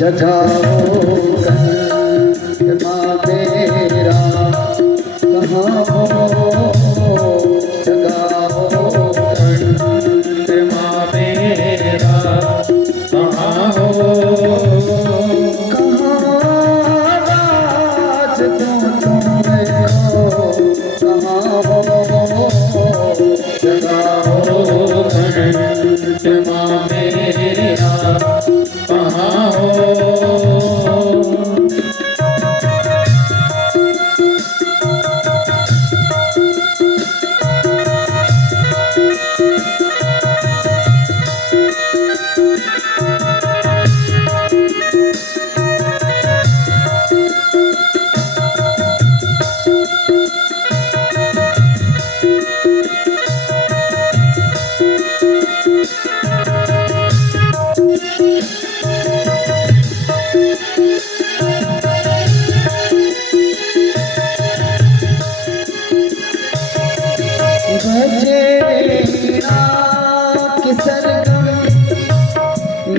जगाओ कंठ माँ मेरा कहाँ हो, जगाओ कंठ माँ मेरा कहाँ हो, कहाँ आज तुम हो, कहाँ हो, जगाओ कंठ माँ मेरा कहाँ हो।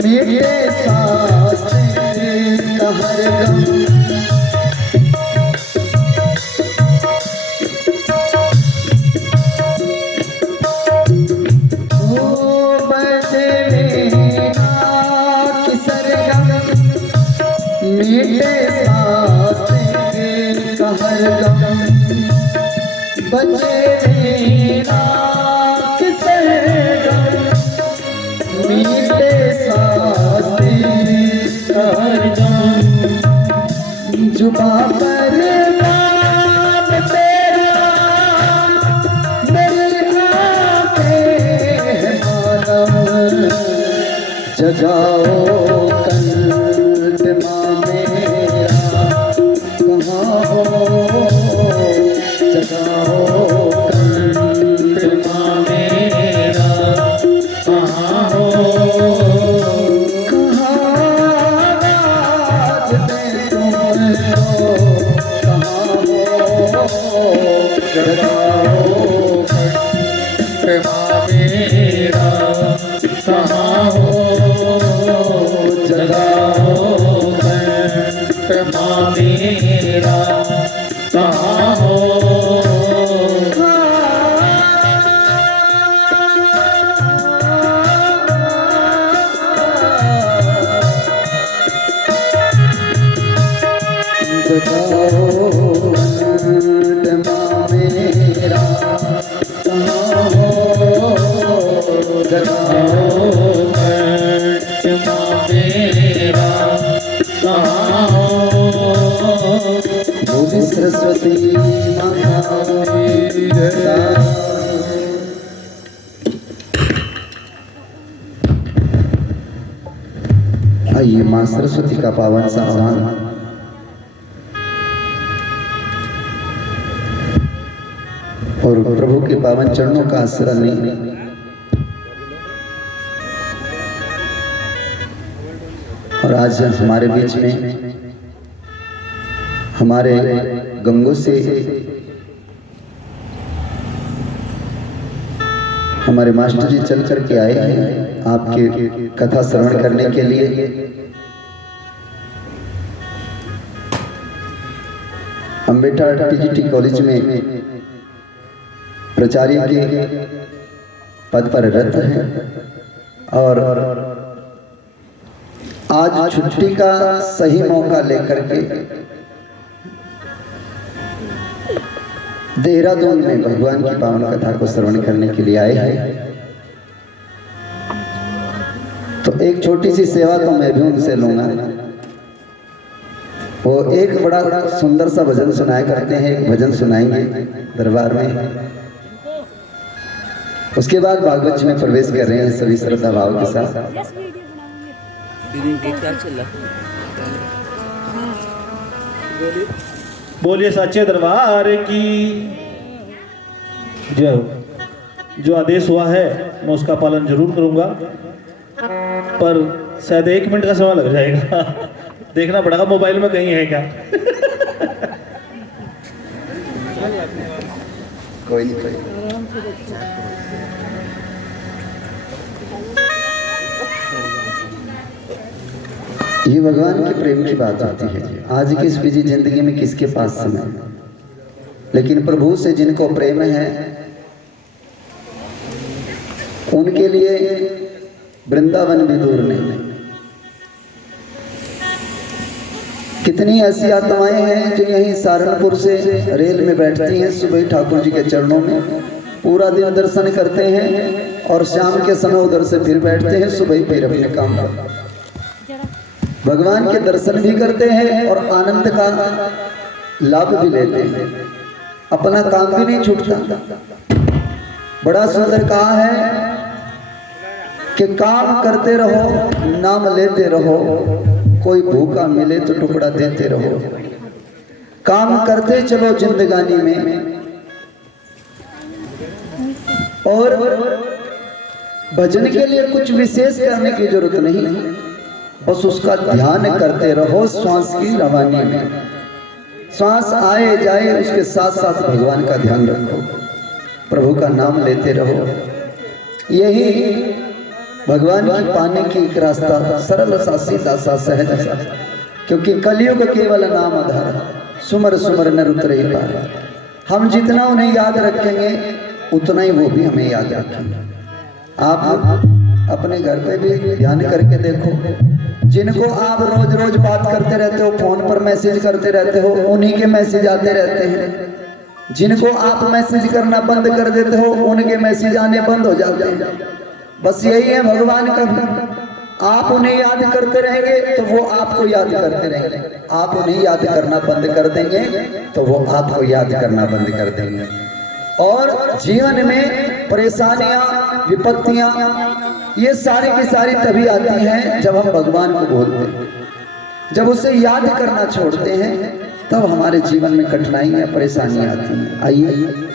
मेरे सांस का हर गम ओ बजे मेरा कि सरगम मेरे सांस का हर गम बजे मेरा कि सरगम मेरे जुबा पर नाम तेरा मेरी आँखें मालूम, जगाओ कंठ माँ मेरा कहाँ हो, जगाओ कंठ माँ मेरा कहाँ हो, जगाओ कंठ माँ मेरा कहाँ हो, जगाओ कंठ माँ मेरा कहाँ हो। सरस्वती आइए माँ सरस्वती का पावन सा आह्वान और प्रभु के पावन चरणों का आश्रय लें। और आज हमारे बीच में हमारे गंगों से हमारे मास्टर जी चल करके आए हैं आपके कथा श्रवण करने के लिए। अम्बेटा टीजीटी कॉलेज में प्राचार्य के पद पर रत हैं और आज छुट्टी का सही मौका लेकर के देहरादून में भगवान की पावन कथा को श्रवण करने के लिए आए हैं। तो एक छोटी सी सेवा तो मैं भी उनसे लूंगा। वो एक बड़ा सुंदर सा भजन सुनाया करते हैं, एक भजन सुनाएंगे दरबार में। उसके बाद भागवत में प्रवेश कर रहे हैं सभी श्रद्धा भाव के साथ। बोलिए सच्चे दरबार की जय। जो आदेश हुआ है मैं उसका पालन जरूर करूंगा, पर शायद 1 मिनट का समय लग जाएगा। देखना पड़ेगा मोबाइल में कहीं है क्या। कोई नहीं। ये भगवान के प्रेम की बात होती है। आज की इस बिजी जिंदगी में किसके पास समय, लेकिन प्रभु से जिनको प्रेम है उनके लिए वृंदावन भी दूर नहीं। कितनी ऐसी आत्माएं हैं जो यहीं सहारनपुर से रेल में बैठती हैं, सुबह ठाकुर जी के चरणों में पूरा दिन दर्शन करते हैं और शाम के समय उधर से फिर बैठते हैं, सुबह फिर अपने काम पर भगवान के दर्शन भी करते हैं और आनंद का लाभ भी लेते हैं, अपना काम भी नहीं छूटता। बड़ा सुंदर कहा है कि काम करते रहो, नाम लेते रहो, कोई भूखा मिले तो टुकड़ा देते रहो। काम करते चलो जिंदगानी में, और भजन के लिए कुछ विशेष करने की जरूरत नहीं, बस उसका ध्यान करते रहो श्वास की रवानी में। श्वास आए जाए उसके साथ साथ भगवान का ध्यान रखो, प्रभु का नाम लेते रहो। यही भगवान की पाने की एक रास्ता, सरल सा सीधा सा सहज सा, क्योंकि कलयुग केवल नाम आधार, सुमर सुमर नर उतरे पार। हम जितना उन्हें याद रखेंगे उतना ही वो भी हमें याद रखेंगे। आप अपने घर पे भी ध्यान करके देखो, जिनको आप रोज रोज बात करते रहते हो, फोन पर मैसेज करते रहते हो, उन्हीं के मैसेज आते रहते हैं। जिनको आप मैसेज करना बंद कर देते हो उनके मैसेज आने बंद हो जाते हैं। बस यही है भगवान का, आप उन्हें याद करते रहेंगे तो वो आपको याद करते रहेंगे, आप उन्हें याद करना बंद कर देंगे तो वो आपको याद करना बंद कर देंगे। और जीवन में परेशानियां, विपत्तियां, ये सारी की सारी तभी आती हैं जब हम भगवान को भूलते हैं। जब उसे याद करना छोड़ते हैं तब हमारे जीवन में कठिनाइयां, परेशानियां आती हैं। आइए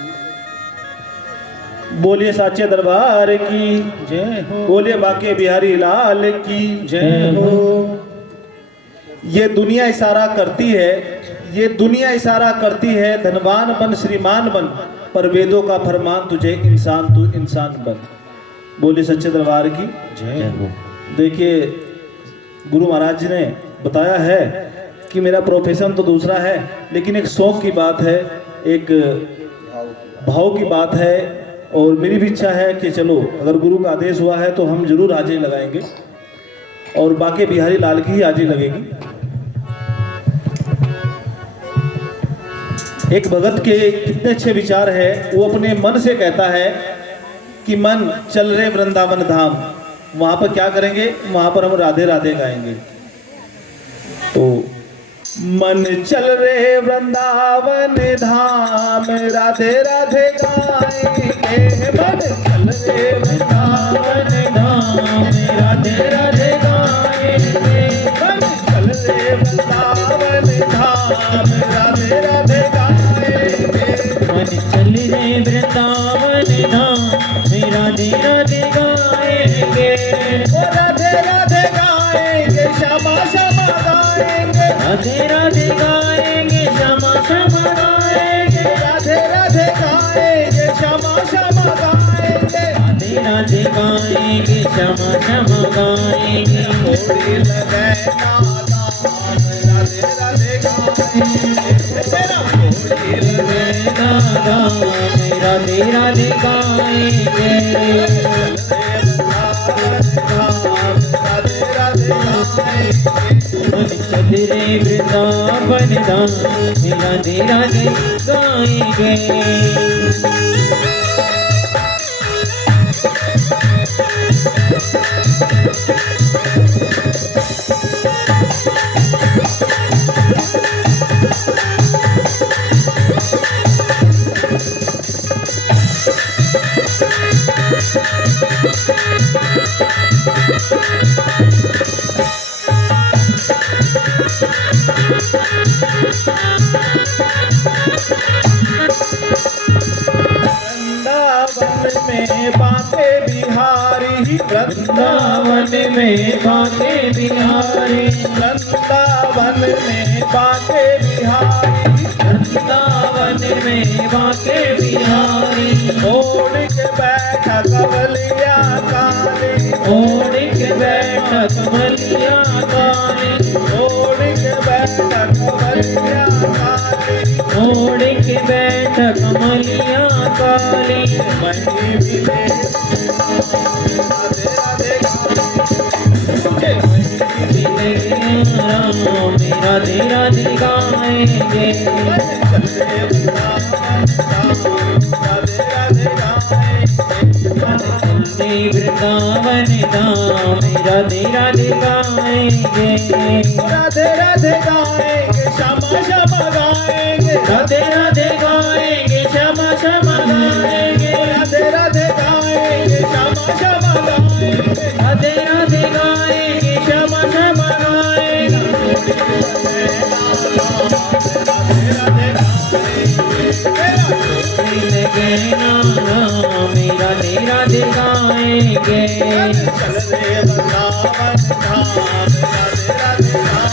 बोलिए साचे दरबार की जय हो, बोलिए बाके बिहारी लाल की जय हो। ये दुनिया इशारा करती है, ये दुनिया इशारा करती है, धनवान बन श्रीमान बन, पर वेदों का फरमान तुझे इंसान तू इंसान बन। बोलिए सच्चे दरबार की जय हो। देखिए गुरु महाराज जी ने बताया है कि मेरा प्रोफेशन तो दूसरा है, लेकिन एक शौक की बात है, एक भाव की बात है, और मेरी भी इच्छा है कि चलो अगर गुरु का आदेश हुआ है तो हम जरूर हाजिरी लगाएंगे, और बाके बिहारी लाल की ही हाजिरी लगेगी। एक भगत के कितने अच्छे विचार है, वो अपने मन से कहता है कि मन चल रहे वृंदावन धाम, वहां पर क्या करेंगे, वहां पर हम राधे राधे गाएंगे। तो मन चल रहे वृंदावन धाम, राधे राधे गाएंगे। मन चल रहे वृंदावन धाम, राधे राधे गाएंगे। मन चल रहे वृंदावन धाम, राधे राधे गाएंगे। मन चल रहे वृंदावन धाम, राधे राधे गाएंगे। राधे राधे गाएंगे, श्यामा श्यामा गाएंगे। राधे राधे गाएंगे, श्यामा श्यामा गाएंगे। राधे राधे गाएंगे, श्यामा श्यामा गाएंगे। राधे राधे गाएंगे, श्यामा श्यामा गाएंगे। होली लगे नादान, राधे राधे गाएंगे। तेरा होली लगे नादान, राधे राधे गाएंगे। राधे राधे गाएंगे। मन चल रे वृंदावन धाम, राधे राधे गाएंगे। वृंदावन में बाके बिहारी, वृंदावन में बाके बिहारी। वृंदावन में बाके बिहारी। ओढ़ के बैठा कवलिया काली, ओढ़ के बैठा कमलिया काली, ओढ़ के बैठ कमलिया काली, ओढ़ के बैठ कमलिया काली। वहीं मिले राधे राधे गाएंगे, वृंदावन धाम राधे राधे गाएंगे, राधे राधे गाएंगे, श्यामा श्यामा गाएंगे, राधे राधे गाएंगे, श्यामा श्यामा गाएंगे, राधे राधे गाएंगे, श्यामा श्यामा गाएंगे, राधे राधे गाएंगे, श्यामा श्यामा गाएंगे। मेरा तेरा दिखाएंगे, चल रे वृंदावन धाम राधे राधे गाएंगे,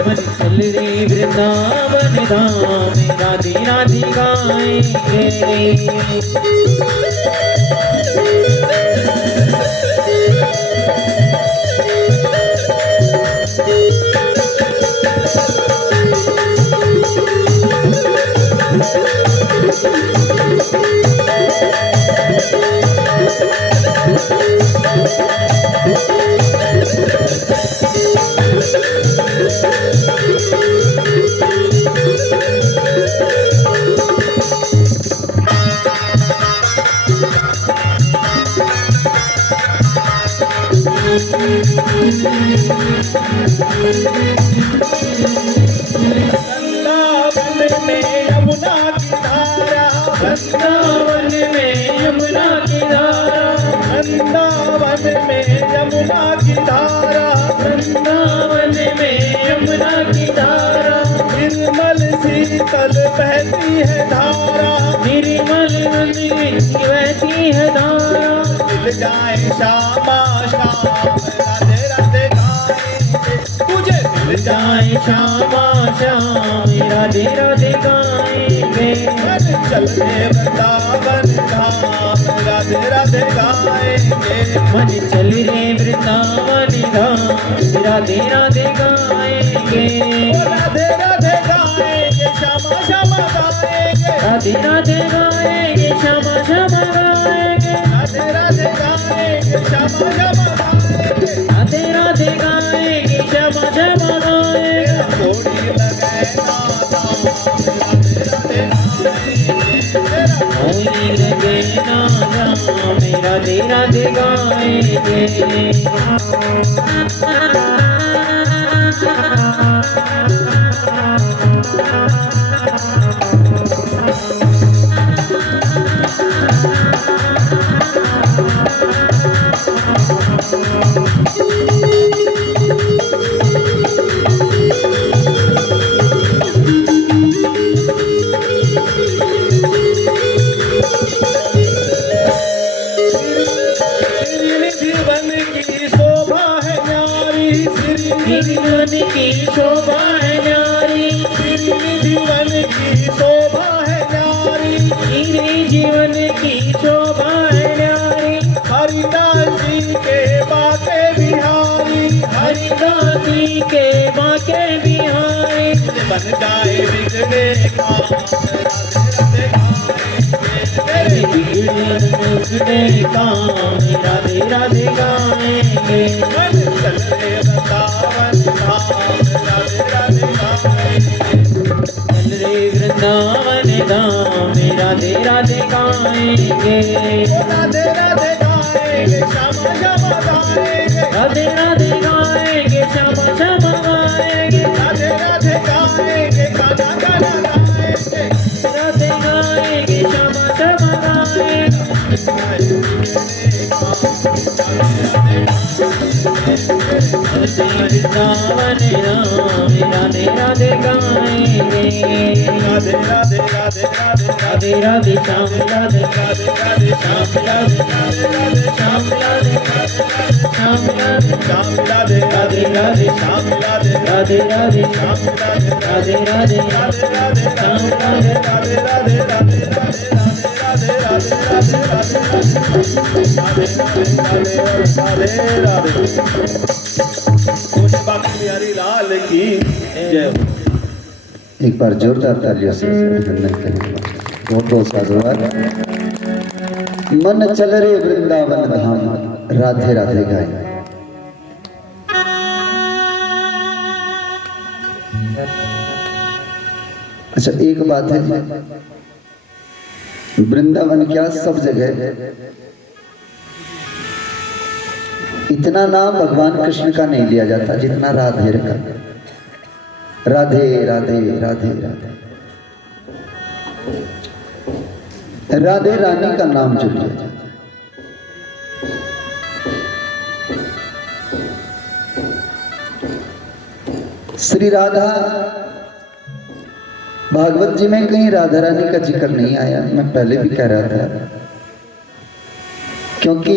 मन चल रे वृंदावन धाम राधे राधे गाएंगे। वृंदावन में यमुना की धारा, वृंदावन में यमुना की धारा, वृंदावन में यमुना की धारा, वृंदावन में यमुना की धारा, निर्मल शीतल बहती है धारा, निर्मल नदी बहती है धारा। मिल जाए श्यामा श्याम राधे राधे गाएंगे, तुझे मिल जाए जाए श्यामा श्याम राधे राधे गाएंगे, मन चल रे वृंदावन धाम राधे राधे गाएंगे, मन चल रे वृंदावन धाम राधे राधे गाएंगे, राधे राधे गाएंगे, श्यामा श्यामा गाएंगे, राधे राधे गाएंगे, श्यामा श्यामा गाएंगे, राधे राधे गाएंगे, श्यामा श्यामा गाएंगे, राधे राधे गाएंगे, श्यामा श्यामा गाएंगे। कोड़ी लगाए नाता राधे राधे गाएंगे, तेरा कोई लगे ना राम राधे राधे गाएंगे। जीवन की शोभा है न्यारी, जीवन की शोभा है न्यारी, जीवन की शोभा है न्यारी, मेरे जीवन की शोभा है न्यारी। हरिदास जी के बाके बिहारी, हरिदास जी के बाके बिहारी, बन जाए बिगड़े काम राधे राधे बिगड़े काम राधे राधे गाएंगे, मन चल रे वृंदावन धाम राधे राधे गाएंगे, चल रे वृंदावन धाम राधे राधे गाएंगे, राधे राधे गाएंगे, श्यामा श्यामा गाएंगे, राधे राधे गाएंगे, श्यामा श्यामा गाएंगे, राधे राधे गाएंगे, गाना गाना गाएंगे, राधे गाएंगे, श्यामा श्यामा गाएंगे। वृंदावन राम राधे राधे गाएंगे, राधे राधे राधे राधे राधे राधे श्याम राधे राधे राधे श्याम राधे श्याम राधे श्याम राधे श्याम राधे राधे राधे श्याम राधे राधे राधे श्याम राधे राधे राधे राधे राधे श्याम राधे राधे राधे राधे राधे राधे राधे राधे राधे राधे राधे राधे। बोले बाकी बिहारी लाल की जय हो। एक बार जोरदार तालियों से अभिनंदन करें। बहुत बहुत साधुवाद। मन चल रे वृंदावन धाम, राधे राधे गाए। अच्छा एक बात है, वृंदावन क्या सब जगह इतना नाम भगवान कृष्ण का नहीं लिया जाता जितना राधे का। राधे राधे राधे राधे राधे रानी का नाम जो लिया जाता। श्री राधा भागवत जी में कहीं राधा रानी का जिक्र नहीं आया। मैं पहले भी कह रहा था, क्योंकि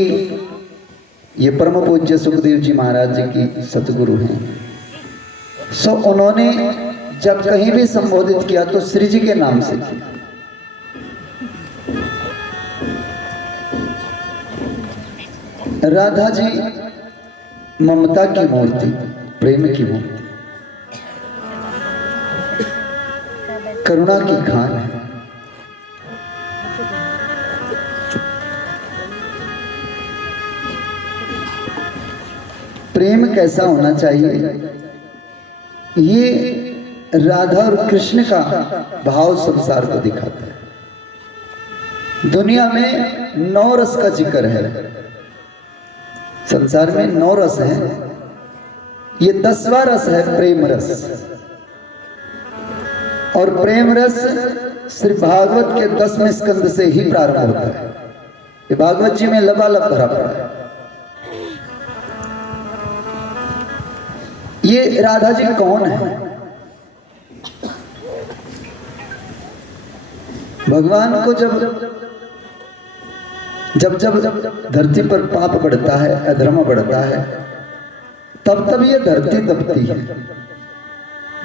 ये परम पूज्य सुखदेव जी महाराज जी की सतगुरु हैं। सो उन्होंने जब कहीं भी संबोधित किया तो श्री जी के नाम से किया। राधा जी ममता की मूर्ति, प्रेम की मूर्ति, करुणा की खान है। प्रेम कैसा होना चाहिए, ये राधा और कृष्ण का भाव संसार को दिखाता है। दुनिया में 9 रस का जिक्र है। संसार में 9 रस है, ये 10वां रस है प्रेम रस। और प्रेम रस सिर्फ भागवत के 10वें स्कंद से ही प्रारंभ होता है। ये भागवत जी में लबालब भरा पड़ा है। ये राधा जी कौन है? भगवान को जब धरती पर पाप बढ़ता है, अधर्म बढ़ता है, तब ये धरती दबती है।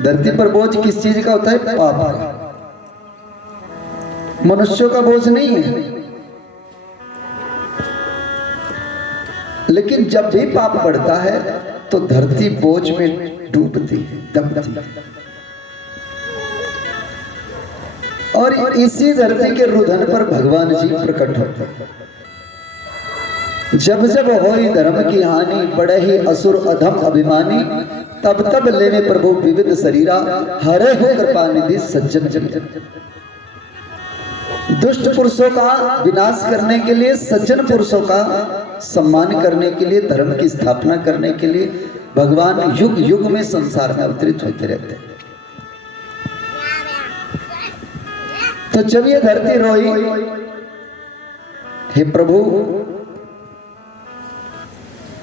धरती पर बोझ किस चीज का होता है? पाप का। मनुष्यों का बोझ नहीं है। लेकिन जब भी पाप बढ़ता है तो धरती बोझ में डूबती है, दबती है। और इसी धरती के रुदन पर भगवान जी प्रकट होते हैं। जब जब होई धर्म की हानि, बड़े ही असुर अधम अभिमानी, तब लेवे प्रभु विविध शरीरा, हरे हो कृपा निधि सज्जन जन। दुष्ट पुरुषों का विनाश करने के लिए, सज्जन पुरुषों का सम्मान करने के लिए, धर्म की स्थापना करने के लिए भगवान युग युग में संसार में अवतरित होते रहते हैं। तो जब ये धरती रोई, हे प्रभु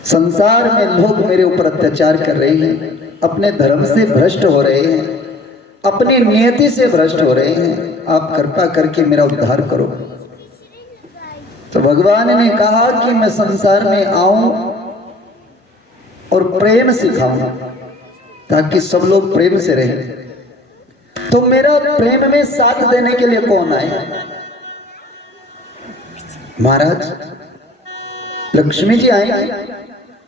संसार में लोग मेरे ऊपर अत्याचार कर रहे हैं, अपने धर्म से भ्रष्ट हो रहे हैं, अपनी नियति से भ्रष्ट हो रहे हैं, आप कृपा करके मेरा उद्धार करो। तो भगवान ने कहा कि मैं संसार में आऊं और प्रेम सिखाऊं ताकि सब लोग प्रेम से रहें। तो मेरा प्रेम में साथ देने के लिए कौन आए? महाराज लक्ष्मी जी आए?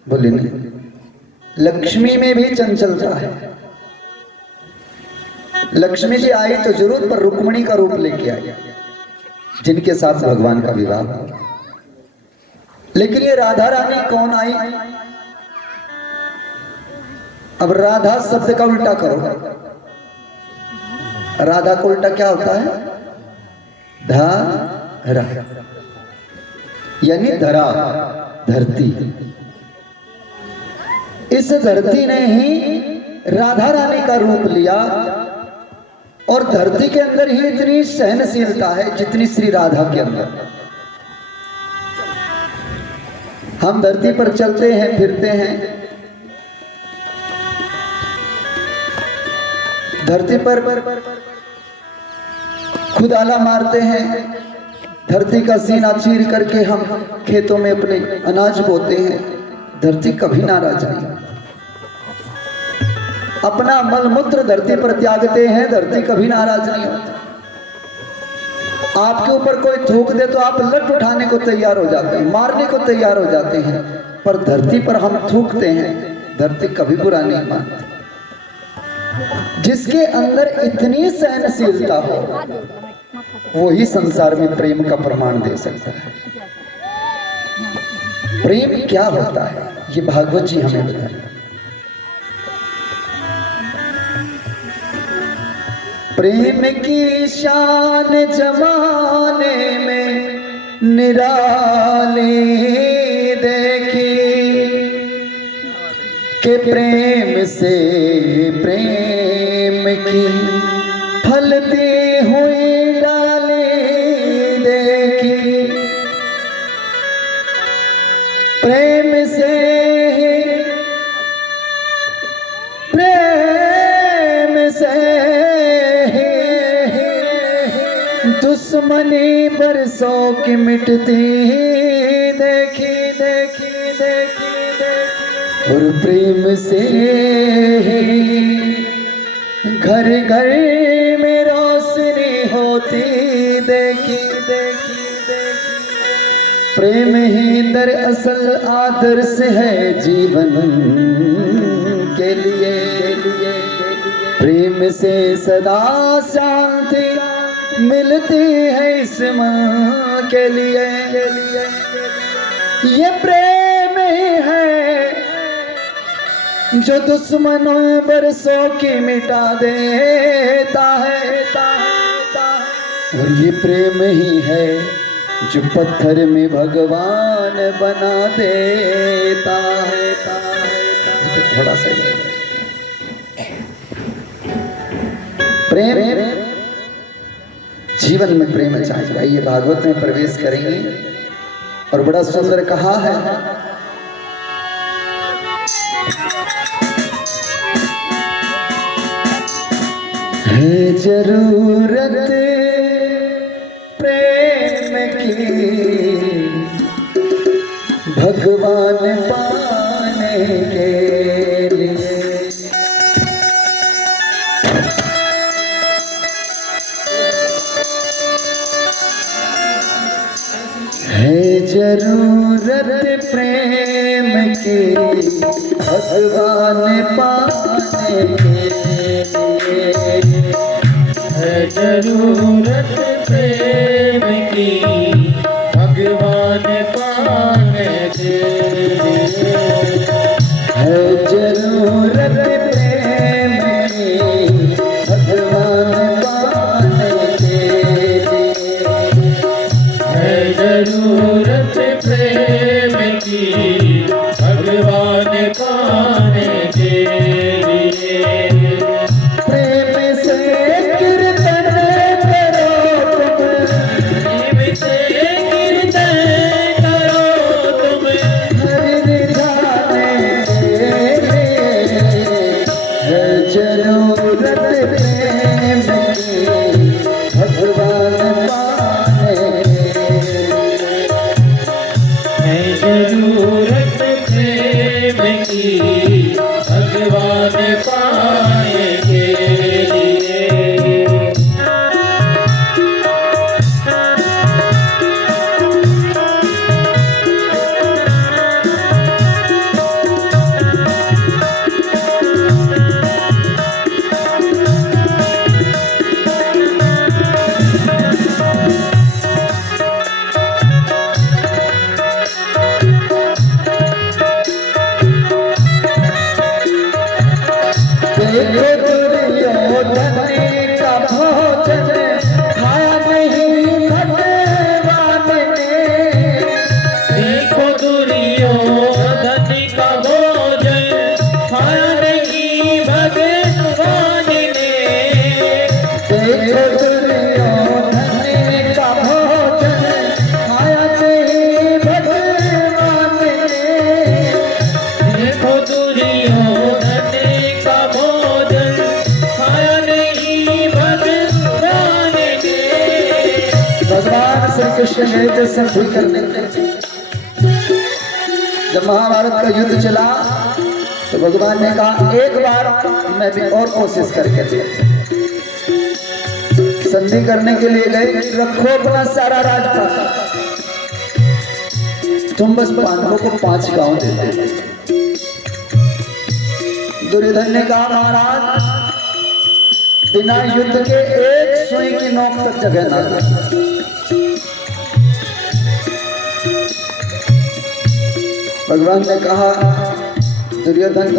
बोले नहीं, लक्ष्मी में भी चंचलता है। लक्ष्मी जी आई तो जरूर, पर रुक्मिणी का रूप लेके आई, जिनके साथ भगवान का विवाह। लेकिन ये राधा रानी कौन आई? अब राधा शब्द का उल्टा करो। राधा का उल्टा क्या होता है? धरा, यानी धरा, धरती। इस धरती ने ही राधा रानी का रूप लिया। और धरती के अंदर ही इतनी सहनशीलता है जितनी श्री राधा के अंदर। हम धरती पर चलते हैं, फिरते हैं, धरती पर खुदाला मारते हैं, धरती का सीना चीर करके हम खेतों में अपने अनाज बोते हैं। धरती कभी नाराज नहीं। अपना मल मूत्र धरती पर त्यागते हैं, धरती कभी नाराज नहीं होती। आपके ऊपर कोई थूक दे तो आप लट उठाने को तैयार हो जाते हैं, मारने को तैयार हो जाते हैं, पर धरती पर हम थूकते हैं, धरती कभी बुरा नहीं मानती। जिसके अंदर इतनी सहनशीलता हो वही संसार में प्रेम का प्रमाण दे सकता है। प्रेम क्या होता है ये भागवत जी हमें बताएं। प्रेम की शान जमाने में निराली देखी कि प्रेम से प्रेम की फलती हुई डाली देखी। प्रेम से दुश्मनी बरसों की मिटती देखी देखी देखी देखी। और प्रेम से घर घर में रोशनी होती देखी देखी देखी। प्रेम ही दरअसल आदर्श है जीवन के लिए। प्रेम से सदा शांति मिलती है इस मन के लिए। ये प्रेम ही है जो दुश्मनों बरसों की मिटा देता है। और ये प्रेम ही है जो पत्थर में भगवान बना देता है। तो थोड़ा सा प्रेम, जीवन में प्रेम चाहिए। आइए भागवत में प्रवेश करेंगे और बड़ा सुंदर कहा है। जरूरत प्रेम की भगवान पाने के लिए। है जरूरत प्रेम की भगवान पाने के लिए। है जरूरत प्रेम की भगवान पाने के लिए। है जरूरत प्रेम की भगवान पाने के लिए। है जरूरत प्रेम की भगवान पाने के लिए। प्रेम से कीर्तन करो तुम, प्रेम से कीर्तन करो तुम, हरि रिझाने के लिए। है जरूरत प्रेम की भगवान पाने के लिए। है जरूरत प्रेम की भगवान पाने के लिए। देखो दुर्योधन का भोजन खाया नहीं भगवान ने। देखो दुर्योधन का भोजन खाया नहीं भगवान ने। देखो दुर्योधन का भोजन खाया नहीं भगवान ने। देखो दुर्योधन का भोजन खाया नहीं भगवान ने। भगवान श्री कृष्ण गए थे संधि करने। जब महाभारत का युद्ध चला तो भगवान ने कहा एक बार मैं भी और कोशिश करके देखता। संधि करने के लिए गए, रखो अपना सारा राजपाट, तुम बस पांडवों को 5 गांव देते थे। दुर्योधन ने कहा महाराज बिना युद्ध के एक सुई की नोक तक जगह ना दे। भगवान ने कहा दुर्योधन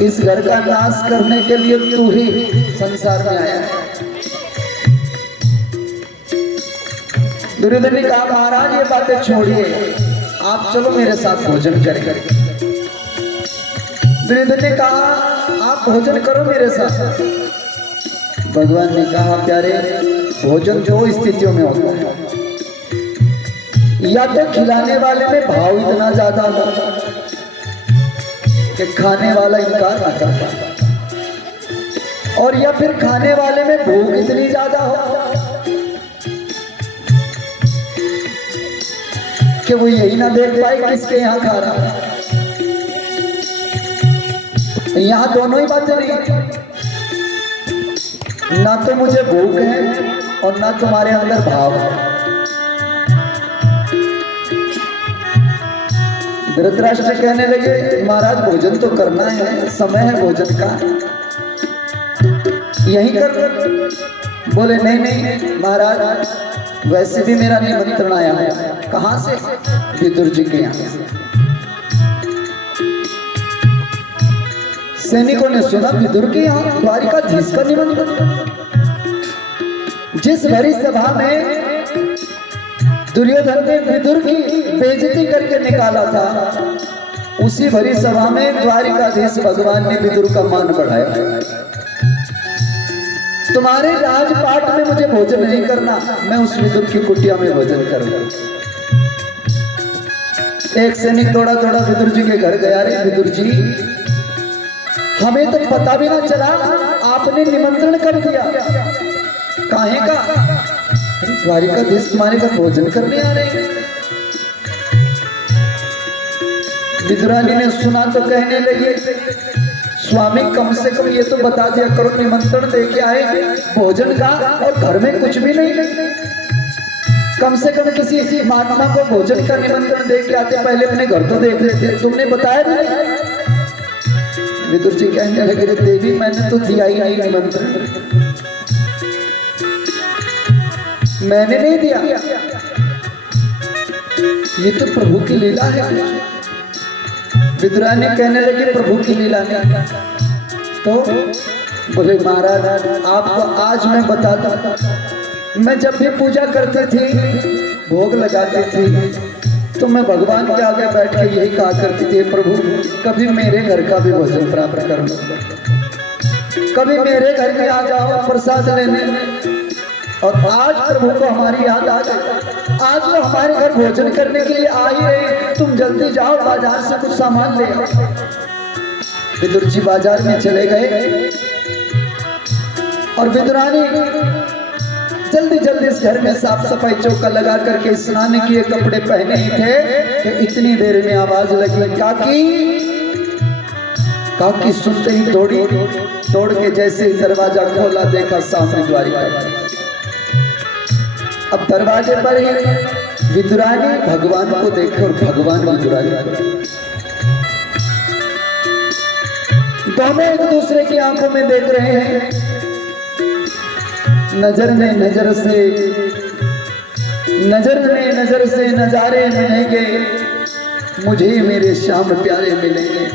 इस घर का नाश करने के लिए तू ही संसार में आया है। दुर्योधन ने कहा महाराज ये बातें छोड़िए, आप चलो मेरे साथ भोजन करें। दुर्योधन ने कहा आप भोजन करो मेरे साथ। भगवान ने कहा प्यारे भोजन 2 स्थितियों में होता है, या तो खिलाने वाले में भाव इतना ज्यादा होता कि खाने वाला इनकार ना करता, और या फिर खाने वाले में भूख इतनी ज्यादा हो कि वो यही ना देख पाए किसके यहाँ खा रहा है। यहाँ दोनों ही बातें नहीं, ना तो मुझे भूख है और ना तुम्हारे अंदर भाव है। धृतराष्ट्र कहने लगे महाराज भोजन तो करना है, समय है भोजन का, यही कर। बोले नहीं नहीं महाराज वैसे भी मेरा निमंत्रण आया है। कहां से? विदुर जी के यहाँ से। सैनिकों ने सुना विदुर के यहाँ द्वारिकाधीश का निमंत्रण। जिस भरी सभा में दुर्योधन ने विदुर की बेइज्जती करके निकाला था, उसी भरी सभा में द्वारिकाधीश भगवान ने विदुर का मान बढ़ाया। तुम्हारे राजपाट में मुझे भोजन नहीं करना, मैं उस विदुर की कुटिया में भोजन करूंगा। एक सैनिक दौड़ा दौड़ा विदुर जी के घर गया। रे विदुर जी हमें तो पता भी ना चला आपने निमंत्रण कर दिया, काहे का? द्वारिकाधीश तुम्हारे घर भोजन करने आ रहे हैं। विदुरानी ने सुना तो कहने लगी स्वामी कम से कम ये तो बता दिया करो निमंत्रण दे के आए भोजन का, और घर में कुछ भी नहीं। कम से कम किसी महात्मा को भोजन का निमंत्रण दे के आते, पहले अपने घर तो देख लेते, तुमने बताया भी नहीं। विदुर जी कहने लगे देवी मैंने तो दिया ही नहीं निमंत्रण, मैंने नहीं दिया, ये तो प्रभु की लीला है। विदुरानी कहने लगी प्रभु की लीला नहीं। तो बोले महाराज आपको आज मैं बताता, मैं जब भी पूजा करती थी भोग लगाती थी तो मैं भगवान के आगे बैठ के यही कहा करती थी प्रभु कभी मेरे घर का भी भोजन प्राप्त कर लो, कभी मेरे घर में आ जाओ प्रसाद लेने। और आज प्रभु को हमारी याद आ गई, आज वो हमारे घर भोजन करने के लिए आ ही रहे, तुम जल्दी जाओ बाजार से कुछ सामान ले आओ। विदुर जी बाजार में चले गए और विदुरानी जल्दी जल्दी इस घर में साफ सफाई चौका लगा करके स्नान किए कपड़े पहने ही थे कि इतनी देर में आवाज लगी काकी। काकी सुनते ही दौड़ के जैसे ही दरवाजा खोला देखा सामने द्वारिका। अब दरवाजे पर ही विदुरानी भगवान को देखकर भगवान विदुरानी दोनों एक दूसरे की आंखों में देख रहे हैं। नजर में नजर से नजारे मिलेंगे, मुझे मेरे श्याम प्यारे मिलेंगे।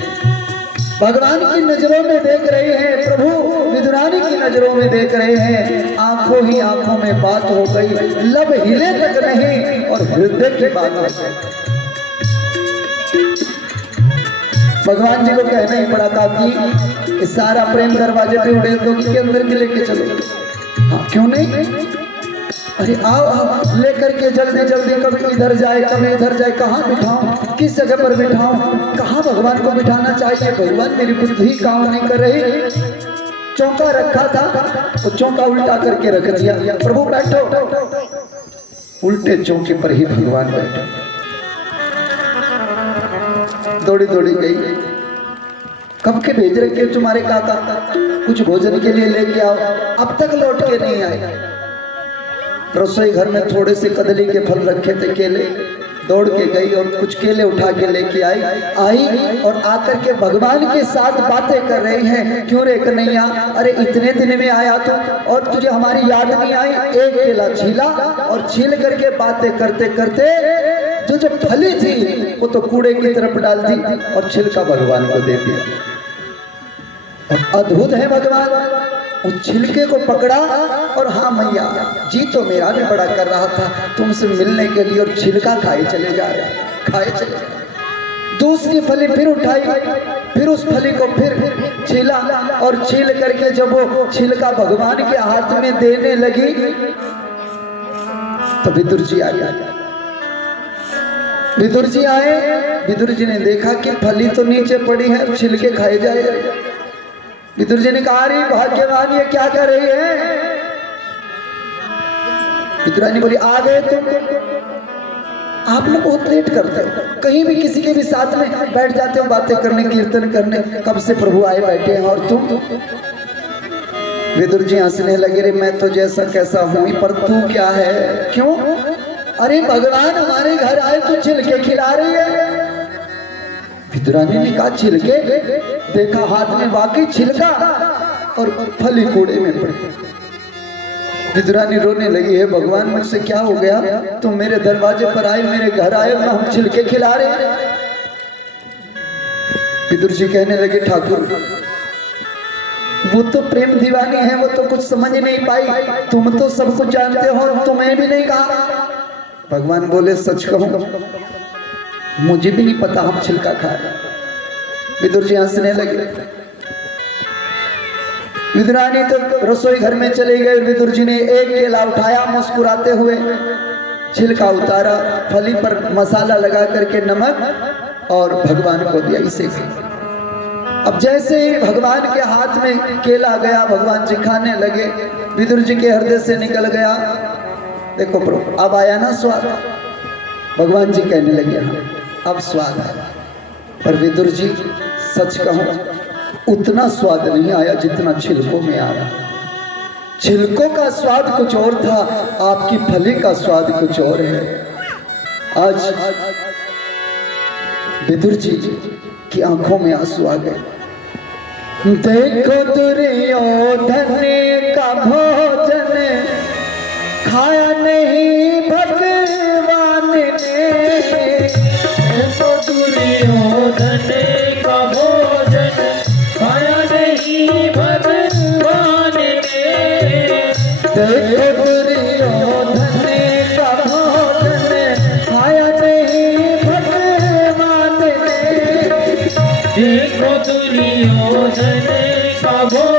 भगवान की नजरों में देख रहे हैं, प्रभु विदुरानी की नजरों में देख रहे हैं। आंखों ही आंखों में बात हो गई, लब हिले तक नहीं और हृदय की बात हो गई। भगवान जी को कहना ही पड़ा था कि सारा प्रेम दरवाजे पे उड़े दो के अंदर के लेके चलो। हाँ क्यों नहीं, अरे आओ लेकर के जल्दी जल्दी, कभी इधर जाए कभी इधर जाए, कहाँ बिठाऊं, किस जगह पर बिठाऊं, कहाँ भगवान को बिठाना चाहिए। भगवान मेरी बुद्धि काम नहीं कर रही। चौका रखा था तो चौका उल्टा करके रख दिया, प्रभु बैठो, उल्टे चौके पर ही भगवान बैठे। दौड़ी दौड़ी गई, कब के भेज रखे तुम्हारे काका, कुछ भोजन के लिए लेके आओ। अब तक लौट के नहीं आए। रसोई घर में थोड़े से कदली के फल रखे थे, केले, दौड़ के गई और कुछ केले उठा के लेके आई और आकर के भगवान के साथ बातें कर रही हैं। क्यों रे कन्हैया, अरे इतने दिन में आया तू और तुझे हमारी याद नहीं आई? एक केला छीला और छील करके बातें करते करते जो फली थी वो तो कूड़े की तरफ डाल दी और छिलका भगवान को दे दिया। और अद्भुत है भगवान, उस छिलके को पकड़ा और हाँ मैया, जी तो मेरा भी बड़ा कर रहा था तुमसे मिलने के लिए और छिलका खाए चले जा रहे, खाए चले जा रहे। दूसरी फली फिर उठाई, फिर उस फली को फिर छीला और छील करके जब वो छिलका भगवान के हाथ में देने लगी तो विदुर जी आ गया। विदुर जी आए, विदुर जी ने देखा कि फली तो नीचे पड़ी है, छिलके खाए जा रहे। विदुर जी ने कहा, अरे भाग्यवान ये क्या कर रही है? विदुरानी बोली, आ गए तुम? आप लोग बहुत लेट करते हो, कहीं भी किसी के भी साथ में बैठ जाते हो बातें करने, कीर्तन करने, कब से प्रभु आए बैठे हैं और तुम? विदुर जी हंसने लगे, रे मैं तो जैसा कैसा हूं पर तू क्या है? क्यों? अरे भगवान हमारे घर आए तो छिलके खिला रही है। विदुरानी ने कहा, छिलके? देखा हाथ में वाकई छिलका और फली कूड़े में पड़ी। विदुरानी रोने लगी, है भगवान मुझसे क्या हो गया? तुम मेरे दरवाजे पर आए, मेरे घर आए और हम छिलके खिला रहे। विदुर जी कहने लगे, ठाकुर वो तो प्रेम दीवानी है, वो तो कुछ समझ नहीं पाई, तुम तो सब कुछ जानते हो, तुम्हें भी नहीं कहा। भगवान बोले, सच कहूं मुझे भी नहीं पता हम छिलका खा रहे। विदुर जी हंसने लगे। विदुरानी तो रसोई घर में चले गए। विदुर जी ने एक केला उठाया, मुस्कुराते हुए छिलका उतारा, फली पर मसाला लगा करके नमक और भगवान को दिया, इसे अब जैसे ही भगवान के हाथ में केला गया, भगवान जी खाने लगे। विदुर जी के हृदय से निकल गया, देखो प्रभु अब आया ना स्वाद। भगवान जी कहने लगे, हाँ अब स्वाद आया। पर विदुर जी सच कहूं उतना स्वाद नहीं आया जितना छिलकों में आया। छिलकों का स्वाद कुछ और था, आपकी फली का स्वाद कुछ और है। आज विदुर जी की आंखों में आंसू आ गए। देखो दुर्योधन का भोजन खाया नहीं भगवान ने, देखो दुर्योधन का भोजन खाया नहीं भगवान ने। देखो दुर्योधन का भोजन खाया नहीं भगवान ने। देखो दुर्योधन का भोजन